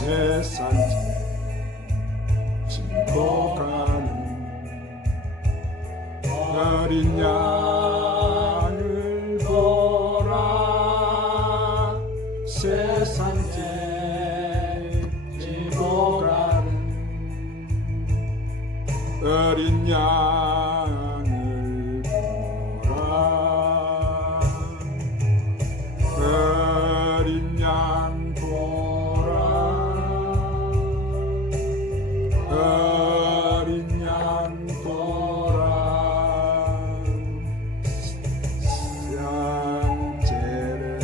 세상 지고 가는 어린 양을 보라. 세상 지고 가는 어린 양을 보라. 어린 양 보라. 어린 양 보라. 양재를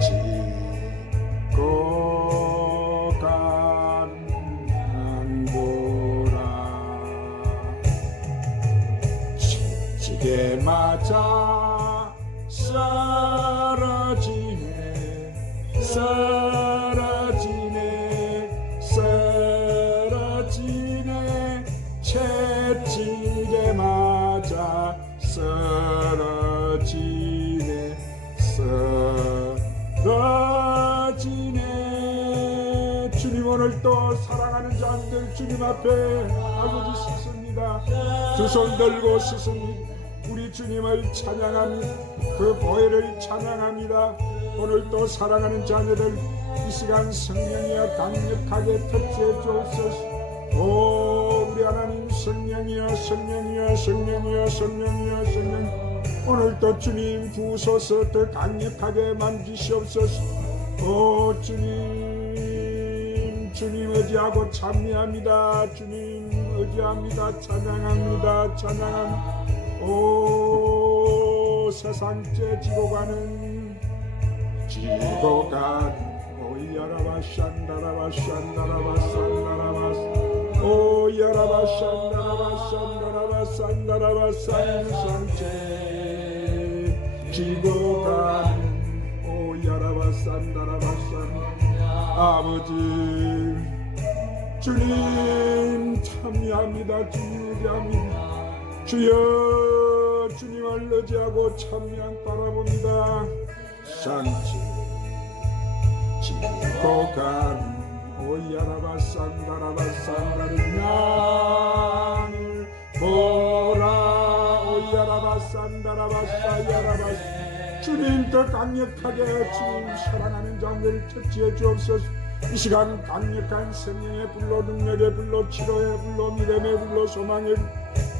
지고 가는 보라. 지게 맞아 쓰러지네. 쓰러지네. 쓰러지네. 채찍에 맞아 쓰러지네. 쓰러지네. 주님, 오늘도 사랑하는 자들 주님 앞에 아버지 섰습니다. 두 손 들고 섰습니다. 우리 주님을 찬양합니다. 그 보혜를 찬양합니다. 오늘도 사랑하는 자녀들 이 시간 성령이여 강력하게 터치해 주옵소서. 오 우리 하나님, 성령이여 성령이여 성령이여 성령이여 성령, 오늘도 주님 부으소서. 더 강력하게 만지시옵소서. 오 주님, 주님 의지하고 찬미합니다. 주님 의지합니다. 찬양합니다. 찬양합니다. 오 세상째 지고 가는 오야라바 샨다라바 샨다라바 싼다라바 오야라바 샨다라바 싼다라바 싼다라바 세상째 지고 가는 오야라바 싼다라바 싼 아버지 주님 참여합니다. 주님 의지합니다. 주여, 주님을 의지하고 찬양 바라봅니다. 산지 지고 가는 오야라바 산다라바 산다는 양을 보라. 오야라바 산다라바 사야라바. 주님 더 강력하게 주님 사랑하는 자들 터치해 주옵소서. 이 시간 강력한 성령의 불로, 능력의 불로, 치료의 불로, 믿음의 불로, 소망의 불로,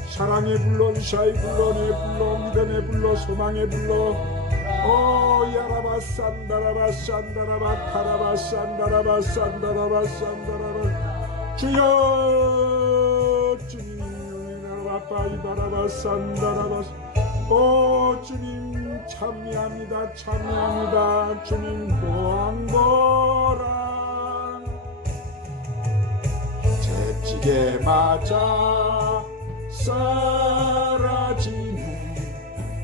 사랑의 불로, 의사의 불로, 내 불로, 믿음의 불로, 소망의 불로. 오 야라바 산다라바 산다라바 카라바 산다라바 산다라바 산다라바. 주여, 주님 라바 이바라바 산다라바. 오 주님 참여합니다. 참여합니다. 주님 보안보라. 채찍에 맞아 사라지네.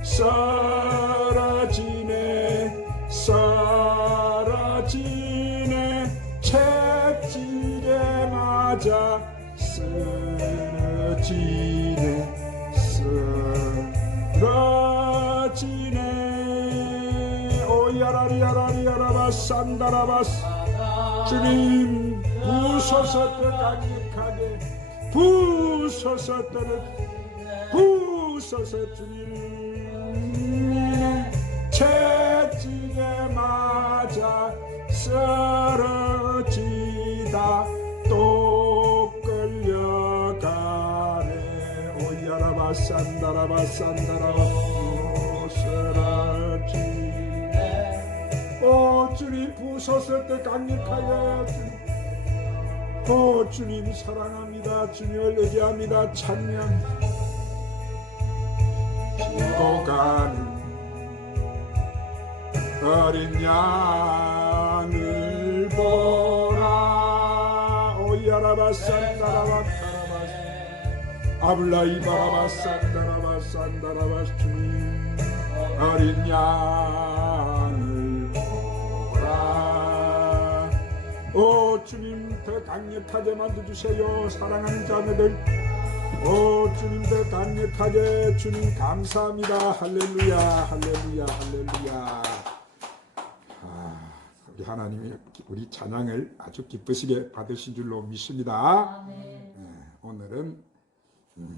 사라지네. 사라지네. 채찍에 맞아 쓰러지네. 쓰러지네. 오야라리야라리야라바 산다라바스. 주님 부서서 더 강력하게 부서서 떠는 부서서 주님 채찍에 맞아 쓰러지다 또 끌려가네. 오야라바 산다라바 산다라바 쓰러지네. 오 주님 부서서 더 강력하게 주님. 오 주님 사랑합니다. 주님을 의지합니다. 찬양. 지고 가는 어린 양을 보라. 오야라바 산다라바 카라바 아블라이바라바 산다라바 산다라바. 주님 어린 양을 보라. 오 주님 더 강력하게 만들어주세요. 사랑하는 자녀들 오 주님 더 강력하게. 주님 감사합니다. 할렐루야 할렐루야 할렐루야. 우리 하나님이 우리 찬양을 아주 기쁘시게 받으신 줄로 믿습니다. 오늘은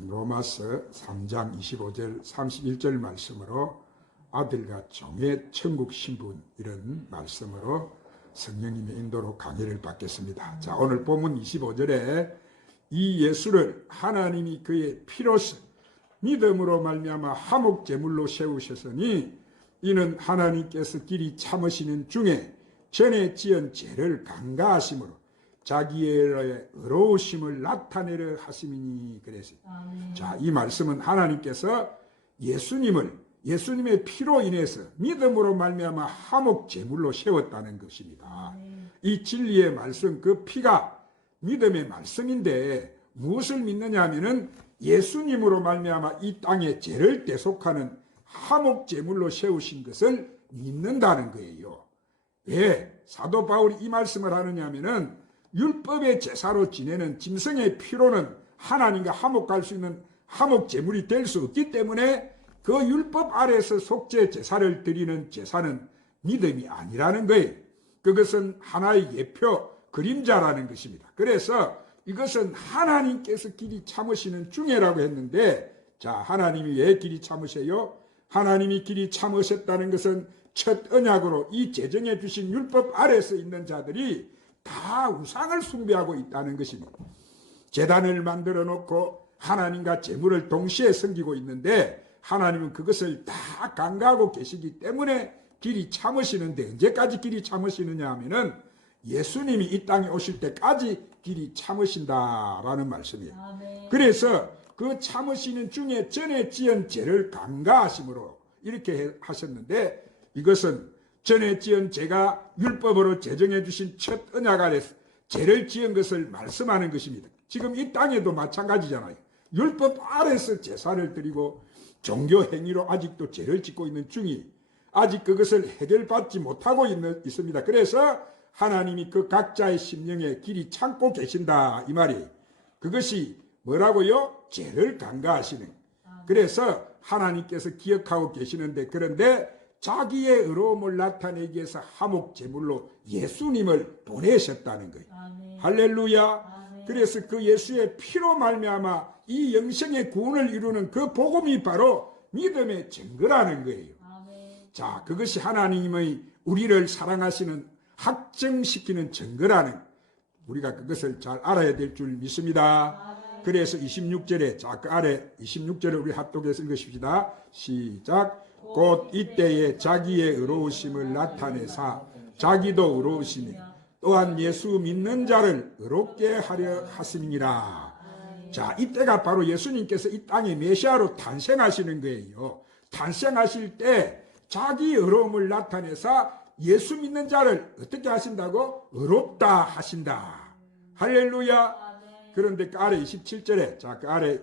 로마서 3장 25절 31절 말씀으로 아들과 종의 천국 신분, 이런 말씀으로 성령님의 인도로 강의를 받겠습니다. 자, 오늘 본문 25절에 이 예수를 하나님이 그의 피로서 믿음으로 말미암아 화목 제물로 세우셨으니 이는 하나님께서 길이 참으시는 중에 전에 지은 죄를 간과하심으로 자기의 의로우심을 나타내려 하심이니 그랬어요. 자, 이 말씀은 하나님께서 예수님의 피로 인해서 믿음으로 말미암아 화목 제물로 세웠다는 것입니다. 이 진리의 말씀, 그 피가 믿음의 말씀인데 무엇을 믿느냐 하면은 예수님으로 말미암아 이 땅에 죄를 대속하는 화목 제물로 세우신 것을 믿는다는 거예요. 왜 사도 바울이 이 말씀을 하느냐 하면은 율법의 제사로 지내는 짐승의 피로는 하나님과 화목할 수 있는 화목 제물이 될 수 없기 때문에 그 율법 아래에서 속죄 제사를 드리는 제사는 믿음이 아니라는 거예요. 그것은 하나의 예표, 그림자라는 것입니다. 그래서 이것은 하나님께서 길이 참으시는 중에라고 했는데, 자, 하나님이 왜 길이 참으세요? 하나님이 길이 참으셨다는 것은 첫 언약으로 이 제정해 주신 율법 아래에서 있는 자들이 다 우상을 숭배하고 있다는 것입니다. 제단을 만들어 놓고 하나님과 제물을 동시에 섬기고 있는데 하나님은 그것을 다 간과하고 계시기 때문에 길이 참으시는데, 언제까지 길이 참으시느냐 하면은 예수님이 이 땅에 오실 때까지 길이 참으신다라는 말씀이에요. 그래서 그 참으시는 중에 전에 지은 죄를 간과하심으로 이렇게 하셨는데, 이것은 전에 지은 죄가 율법으로 제정해 주신 첫 언약 아래서 죄를 지은 것을 말씀하는 것입니다. 지금 이 땅에도 마찬가지잖아요. 율법 아래서 제사를 드리고 종교 행위로 아직도 죄를 짓고 있는 중이 아직 그것을 해결받지 못하고 있습니다. 그래서 하나님이 그 각자의 심령에 길이 참고 계신다, 이 말이. 그것이 뭐라고요? 죄를 간과하시는. 그래서 하나님께서 기억하고 계시는데, 그런데 자기의 의로움을 나타내기 위해서 화목 제물로 예수님을 보내셨다는 거예요. 할렐루야. 그래서 그 예수의 피로 말미암아 이 영생의 구원을 이루는 그 복음이 바로 믿음의 증거라는 거예요. 자, 그것이 하나님의 우리를 사랑하시는, 확증시키는 증거라는, 우리가 그것을 잘 알아야 될 줄 믿습니다. 그래서 26절에, 자, 그 아래 26절을 우리 합독해서 읽으십시다. 시작. 곧 이때에 자기의 의로우심을 나타내사 자기도 의로우시니 또한 예수 믿는 자를 의롭게 하려 하심이니라. 자, 이때가 바로 예수님께서 이 땅에 메시아로 탄생하시는 거예요. 탄생하실 때 자기 의로움을 나타내사 예수 믿는 자를 어떻게 하신다고? 의롭다 하신다. 할렐루야. 그런데 그 아래 27절에, 자, 그 아래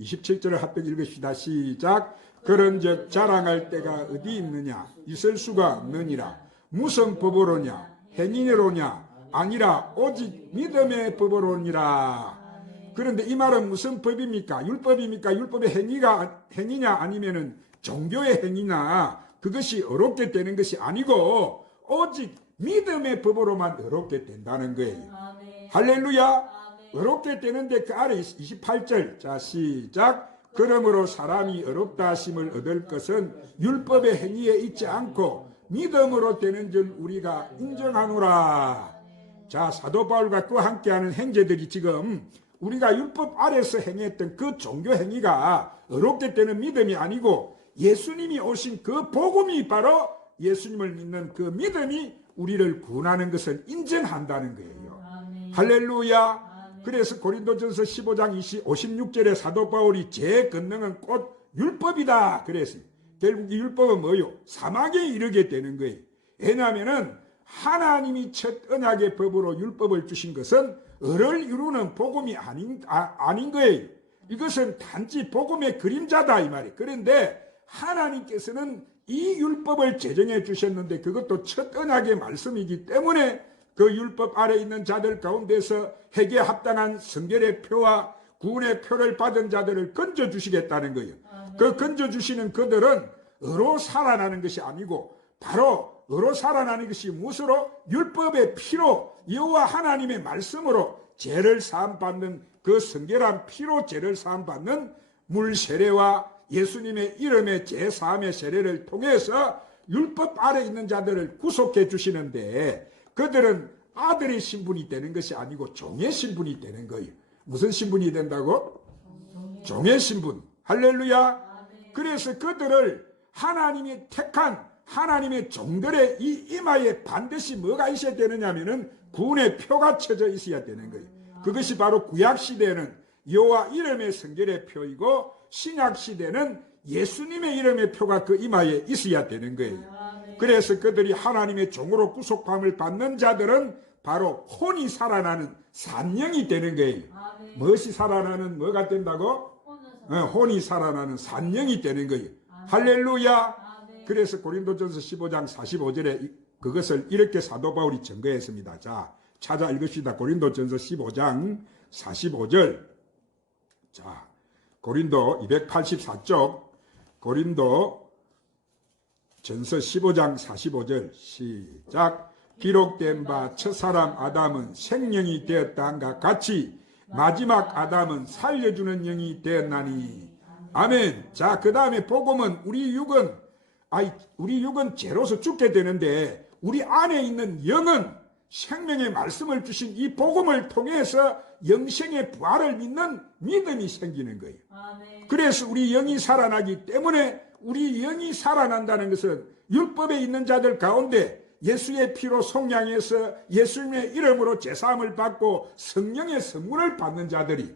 27절을 합독 읽읍시다. 시작. 그런즉 자랑할 때가 어디 있느냐? 있을 수가 없느니라. 무슨 법으로냐? 행위로냐? 아니라 오직 믿음의 법으로니라. 그런데 이 말은 무슨 법입니까? 율법입니까? 율법의 행위냐? 아니면은 종교의 행위냐? 그것이 어렵게 되는 것이 아니고 오직 믿음의 법으로만 어렵게 된다는 거예요. 할렐루야. 어렵게 되는데 그 아래 28절, 자, 시작. 그러므로 사람이 어렵다 하심을 얻을 것은 율법의 행위에 있지 않고 믿음으로 되는 줄 우리가 인정하노라. 자, 사도 바울과 그와 함께하는 행제들이 지금 우리가 율법 아래서 행했던 그 종교 행위가 어렵게 되는 믿음이 아니고 예수님이 오신 그 복음이 바로 예수님을 믿는 그 믿음이 우리를 구원하는 것을 인정한다는 거예요. 할렐루야. 그래서 고린도전서 15장 56절에 사도 바울이 제 권능은 곧 율법이다 그랬어요. 결국 이 율법은 뭐요? 사망에 이르게 되는 거예요. 왜냐하면은 하나님이 첫 언약의 법으로 율법을 주신 것은 을을 이루는 복음이 아닌 거예요. 이것은 단지 복음의 그림자다, 이 말이에요. 그런데 하나님께서는 이 율법을 제정해 주셨는데 그것도 첫 언약의 말씀이기 때문에 그 율법 아래 있는 자들 가운데서 회개에 합당한 성결의 표와 구원의 표를 받은 자들을 건져주시겠다는 거예요. 그 건져주시는 그들은 의로 살아나는 것이 아니고 바로 어로 살아나는 것이 무엇으로? 율법의 피로, 여호와 하나님의 말씀으로 죄를 사함받는, 그 성결한 피로 죄를 사함받는 물 세례와 예수님의 이름의 죄 사함의 세례를 통해서 율법 아래 있는 자들을 구속해 주시는데, 그들은 아들의 신분이 되는 것이 아니고 종의 신분이 되는 거예요. 무슨 신분이 된다고? 종의 신분. 할렐루야. 그래서 그들을 하나님이 택한 하나님의 종들의 이 이마에 반드시 뭐가 있어야 되느냐면은 구원의 표가 쳐져 있어야 되는 거예요. 그것이 바로 구약시대는 여호와 이름의 성결의 표이고, 신약시대는 예수님의 이름의 표가 그 이마에 있어야 되는 거예요. 그래서 그들이 하나님의 종으로 구속함을 받는 자들은 바로 혼이 살아나는 산영이 되는 거예요. 무엇이 살아나는, 뭐가 된다고? 혼이 살아나는 산영이 되는 거예요. 할렐루야. 그래서 고린도전서 15장 45절에 그것을 이렇게 사도 바울이 증거했습니다. 자, 찾아 읽읍시다. 고린도전서 15장 45절. 자, 고린도 284쪽 고린도 전서 15장 45절 시작. 기록된 바 첫사람 아담은 생명이 되었다 한가 같이 마지막 아담은 살려주는 영이 되었나니. 아멘. 자, 그 다음에 복음은 우리 육은 죄로서 죽게 되는데, 우리 안에 있는 영은 생명의 말씀을 주신 이 복음을 통해서 영생의 부활을 믿는 믿음이 생기는 거예요. 그래서 우리 영이 살아나기 때문에, 우리 영이 살아난다는 것은 율법에 있는 자들 가운데 예수의 피로 속량해서 예수님의 이름으로 제사함을 받고 성령의 선물을 받는 자들이,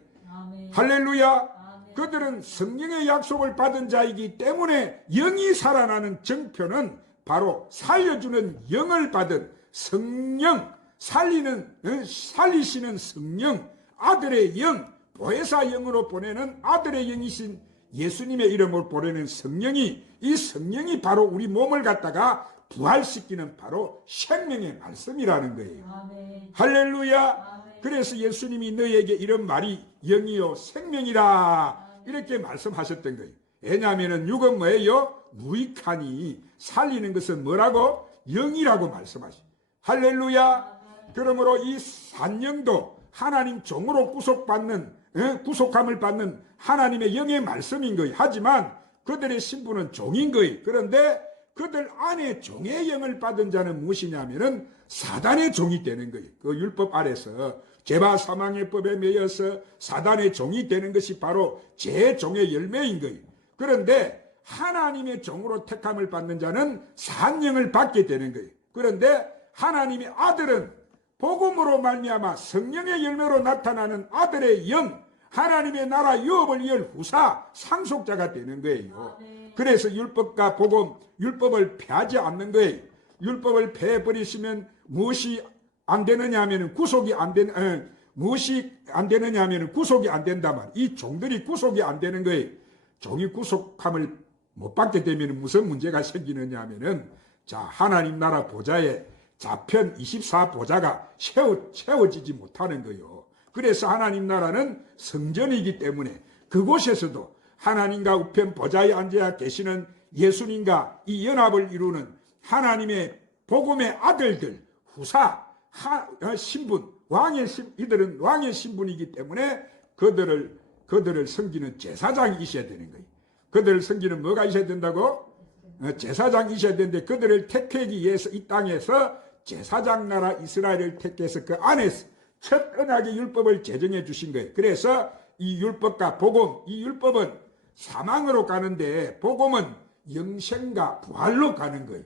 할렐루야. 그들은 성령의 약속을 받은 자이기 때문에 영이 살아나는 정표는 바로 살려주는 영을 받은 성령, 살리시는 성령, 아들의 영, 보혜사 영으로 보내는 아들의 영이신 예수님의 이름으로 보내는 성령이, 이 성령이 바로 우리 몸을 갖다가 부활시키는 바로 생명의 말씀이라는 거예요. 할렐루야. 그래서 예수님이 너희에게 이런 말이 영이요 생명이라 이렇게 말씀하셨던 거예요. 왜냐하면 육은 뭐예요? 무익하니 살리는 것은 뭐라고? 영이라고 말씀하시죠. 할렐루야. 그러므로 이 산영도 하나님 종으로 구속함을 받는 하나님의 영의 말씀인 거예요. 하지만 그들의 신분은 종인 거예요. 그런데 그들 안에 종의 영을 받은 자는 무엇이냐면은 사단의 종이 되는 거예요. 그 율법 아래서 죄와 사망의 법에 매여서 사단의 종이 되는 것이 바로 죄의 종의 열매인 거예요. 그런데 하나님의 종으로 택함을 받는 자는 산영을 받게 되는 거예요. 그런데 하나님의 아들은 복음으로 말미암아 성령의 열매로 나타나는 아들의 영, 하나님의 나라 유업을 열 후사 상속자가 되는 거예요. 그래서 율법과 복음, 율법을 폐하지 않는 거예요. 율법을 폐해버리시면 무엇이 안 되느냐 하면 무엇이 안 되느냐 하면 구속이 안 된다 말. 이 종들이 구속이 안 되는 거예요. 종이 구속함을 못 받게 되면 무슨 문제가 생기느냐 하면은, 자, 하나님 나라 보좌에 좌편 24보좌가 채워지지 못하는 거예요. 그래서 하나님 나라는 성전이기 때문에 그곳에서도 하나님과 우편 보좌에 앉아 계시는 예수님과 이 연합을 이루는 하나님의 복음의 아들들, 후사, 신분, 이들은 왕의 신분이기 때문에 그들을 섬기는 제사장이 있어야 되는 거예요. 그들을 섬기는 뭐가 있어야 된다고? 제사장이 있어야 되는데, 그들을 택하기 위해서 이 땅에서 제사장 나라 이스라엘을 택해서 그 안에서 첫 언약의 율법을 제정해 주신 거예요. 그래서 이 율법과 복음, 이 율법은 사망으로 가는데 복음은 영생과 부활로 가는 거예요.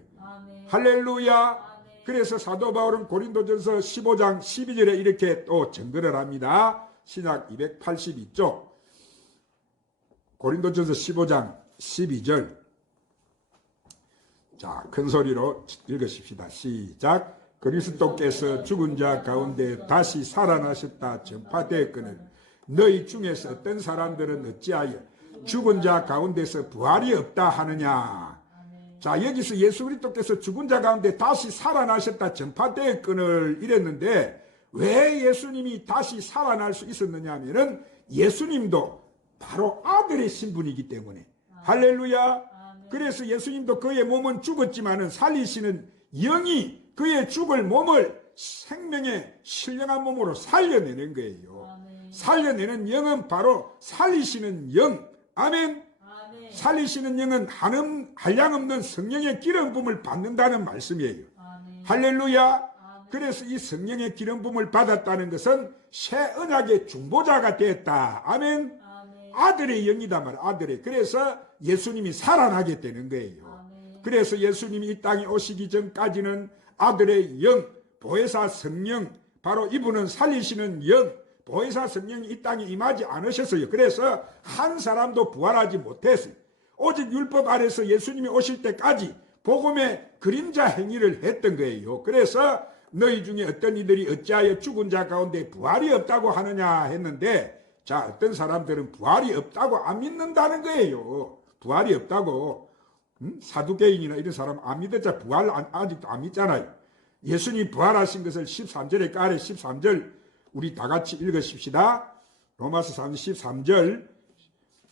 할렐루야. 그래서 사도 바울은 고린도전서 15장 12절에 이렇게 또 증거를 합니다. 신약 282쪽 고린도전서 15장 12절. 자, 큰 소리로 읽으십시다. 시작. 그리스도께서 죽은 자 가운데 다시 살아나셨다 전파되었거늘 너희 중에서 어떤 사람들은 어찌하여 죽은 자 가운데서 부활이 없다 하느냐. 자, 여기서 예수 그리스도께서 죽은 자 가운데 다시 살아나셨다 전파되었거늘 이랬는데, 왜 예수님이 다시 살아날 수 있었느냐 하면은 예수님도 바로 아들의 신분이기 때문에. 할렐루야. 그래서 예수님도 그의 몸은 죽었지만은 살리시는 영이 그의 죽을 몸을 생명의 신령한 몸으로 살려내는 거예요. 아멘. 살려내는 영은 바로 살리시는 영. 아멘. 아멘. 살리시는 영은 한량없는 성령의 기름 부음을 받는다는 말씀이에요. 아멘. 할렐루야. 아멘. 그래서 이 성령의 기름 부음을 받았다는 것은 새 언약의 중보자가 됐다. 아멘. 아멘. 아들의 영이다 말. 아들의. 그래서 예수님이 살아나게 되는 거예요. 아멘. 그래서 예수님이 이 땅에 오시기 전까지는 아들의 영, 보혜사 성령, 바로 이분은 살리시는 영, 보혜사 성령이 이 땅에 임하지 않으셨어요. 그래서 한 사람도 부활하지 못했어요. 오직 율법 아래서 예수님이 오실 때까지 복음의 그림자 행위를 했던 거예요. 그래서 너희 중에 어떤 이들이 어찌하여 죽은 자 가운데 부활이 없다고 하느냐 했는데, 자, 어떤 사람들은 부활이 없다고 안 믿는다는 거예요. 부활이 없다고. 사두개인이나 이런 사람 안 믿었자 부활 아직도 안 믿잖아요. 예수님 부활하신 것을 13절에 까래 13절 우리 다 같이 읽으십시다. 로마서 3장 13절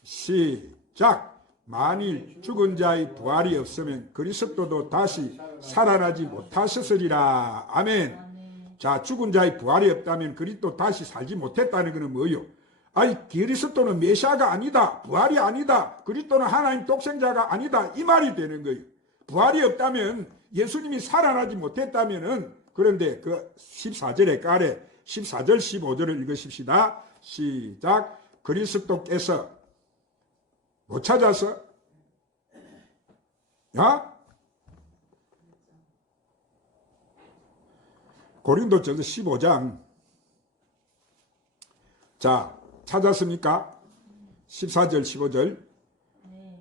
시작. 만일 죽은 자의 부활이 없으면 그리스도도 다시 살아나지 못하셨으리라. 아멘. 자, 죽은 자의 부활이 없다면 그리스도 다시 살지 못했다는 것은 뭐요? 아니, 그리스도는 메시아가 아니다. 부활이 아니다. 그리스도는 하나님 독생자가 아니다. 이 말이 되는 거예요. 부활이 없다면, 예수님이 살아나지 못했다면은, 그런데 그 14절에 까래 14절 15절을 읽으십시다. 시작. 그리스도께서 못 찾아서? 야? 고린도전서 15장. 자, 찾았습니까? 14절 15절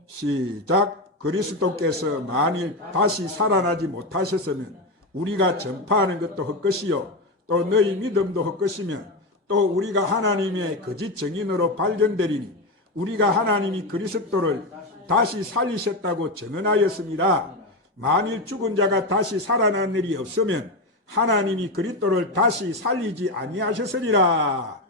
시작. 그리스도께서 만일 다시 살아나지 못하셨으면 우리가 전파하는 것도 헛것이요 또 너희 믿음도 헛것이면 또 우리가 하나님의 거짓 증인으로 발견되리니 우리가 하나님이 그리스도를 다시 살리셨다고 증언하였습니다. 만일 죽은 자가 다시 살아난 일이 없으면 하나님이 그리스도를 다시 살리지 아니하셨으리라.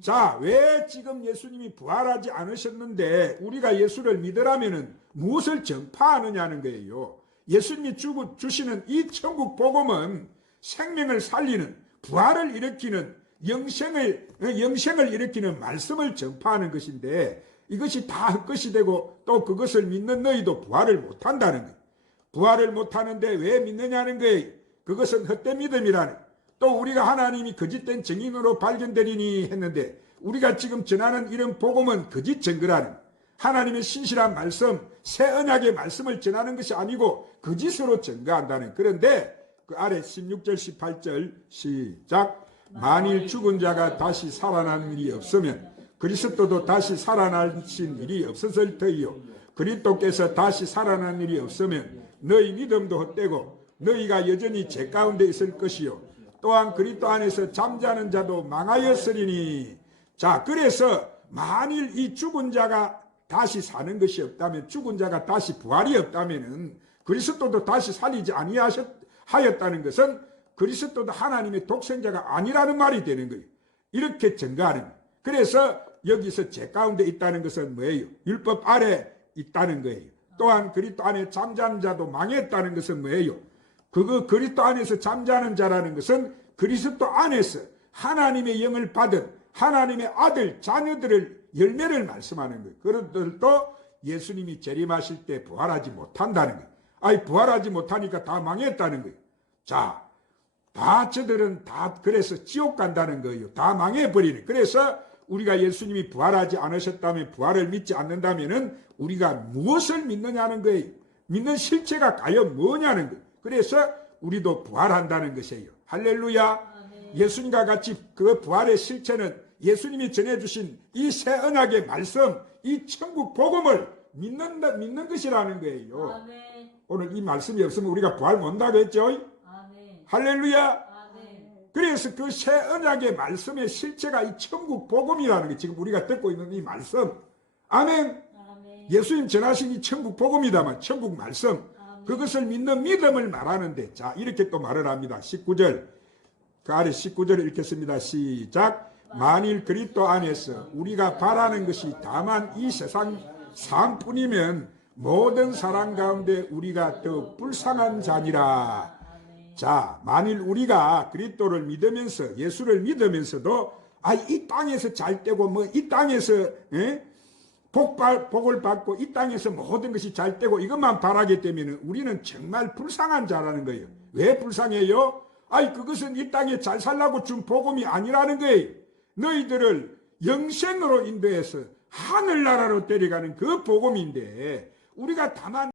자, 왜 지금 예수님이 부활하지 않으셨는데 우리가 예수를 믿으라면은 무엇을 전파하느냐는 거예요. 예수님이 주시는 이 천국 복음은 생명을 살리는, 부활을 일으키는, 영생을 일으키는 말씀을 전파하는 것인데 이것이 다 헛것이 되고 또 그것을 믿는 너희도 부활을 못한다는 거예요. 부활을 못하는데 왜 믿느냐는 거예요. 그것은 헛된 믿음이라는 거예요. 또 우리가 하나님이 거짓된 증인으로 발견되리니 했는데 우리가 지금 전하는 이런 복음은 거짓 증거라는 하나님의 신실한 말씀, 새 언약의 말씀을 전하는 것이 아니고 거짓으로 증거한다는. 그런데 그 아래 16절 18절 시작. 만일 죽은 자가 다시 살아나는 일이 없으면 그리스도도 다시 살아나신 일이 없었을 터이요 그리스도께서 다시 살아난 일이 없으면 너희 믿음도 헛되고 너희가 여전히 죄 가운데 있을 것이요 또한 그리스도 안에서 잠자는 자도 망하였으리니. 자, 그래서 만일 이 죽은 자가 다시 사는 것이 없다면, 죽은 자가 다시 부활이 없다면은 그리스도도 다시 살리지 아니하였다는 것은 그리스도도 하나님의 독생자가 아니라는 말이 되는 거예요. 이렇게 증거하는 거예요. 그래서 여기서 죄 가운데 있다는 것은 뭐예요? 율법 아래 있다는 거예요. 또한 그리스도 안에 잠자는 자도 망했다는 것은 뭐예요? 그리스도 안에서 잠자는 자라는 것은 그리스도 안에서 하나님의 영을 받은 하나님의 아들, 자녀들을 열매를 말씀하는 거예요. 그들도 예수님이 재림하실 때 부활하지 못한다는 거예요. 아니, 부활하지 못하니까 다 망했다는 거예요. 자, 다 저들은 다 그래서 지옥 간다는 거예요. 다 망해버리는. 그래서 우리가 예수님이 부활하지 않으셨다면, 부활을 믿지 않는다면은 우리가 무엇을 믿느냐는 거예요. 믿는 실체가 과연 뭐냐는 거예요. 그래서 우리도 부활한다는 것이에요. 할렐루야. 예수님과 같이 그 부활의 실체는 예수님이 전해주신 이 새 언약의 말씀, 이 천국 복음을 믿는 것이라는 거예요. 아멘. 오늘 이 말씀이 없으면 우리가 부활 못한다고 했죠? 아멘. 할렐루야. 아멘. 그래서 그 새 언약의 말씀의 실체가 이 천국 복음이라는 게 지금 우리가 듣고 있는 이 말씀. 아멘. 아멘. 예수님 전하신 이 천국 복음이다만 천국 말씀. 그것을 믿는 믿음을 말하는데, 자, 이렇게 또 말을 합니다. 19절. 그 아래 19절을 읽겠습니다. 시작. 만일 그리스도 안에서 우리가 바라는 것이 다만 이 세상 삶뿐이면 모든 사람 가운데 우리가 더 불쌍한 자니라. 자, 만일 우리가 그리스도를 믿으면서 예수를 믿으면서도 이 땅에서 잘 되고 뭐 이 땅에서 복을 받고 이 땅에서 모든 것이 잘 되고 이것만 바라게 되면 우리는 정말 불쌍한 자라는 거예요. 왜 불쌍해요? 그것은 이 땅에 잘 살라고 준 복음이 아니라는 거예요. 너희들을 영생으로 인도해서 하늘나라로 데려가는 그 복음인데 우리가 다만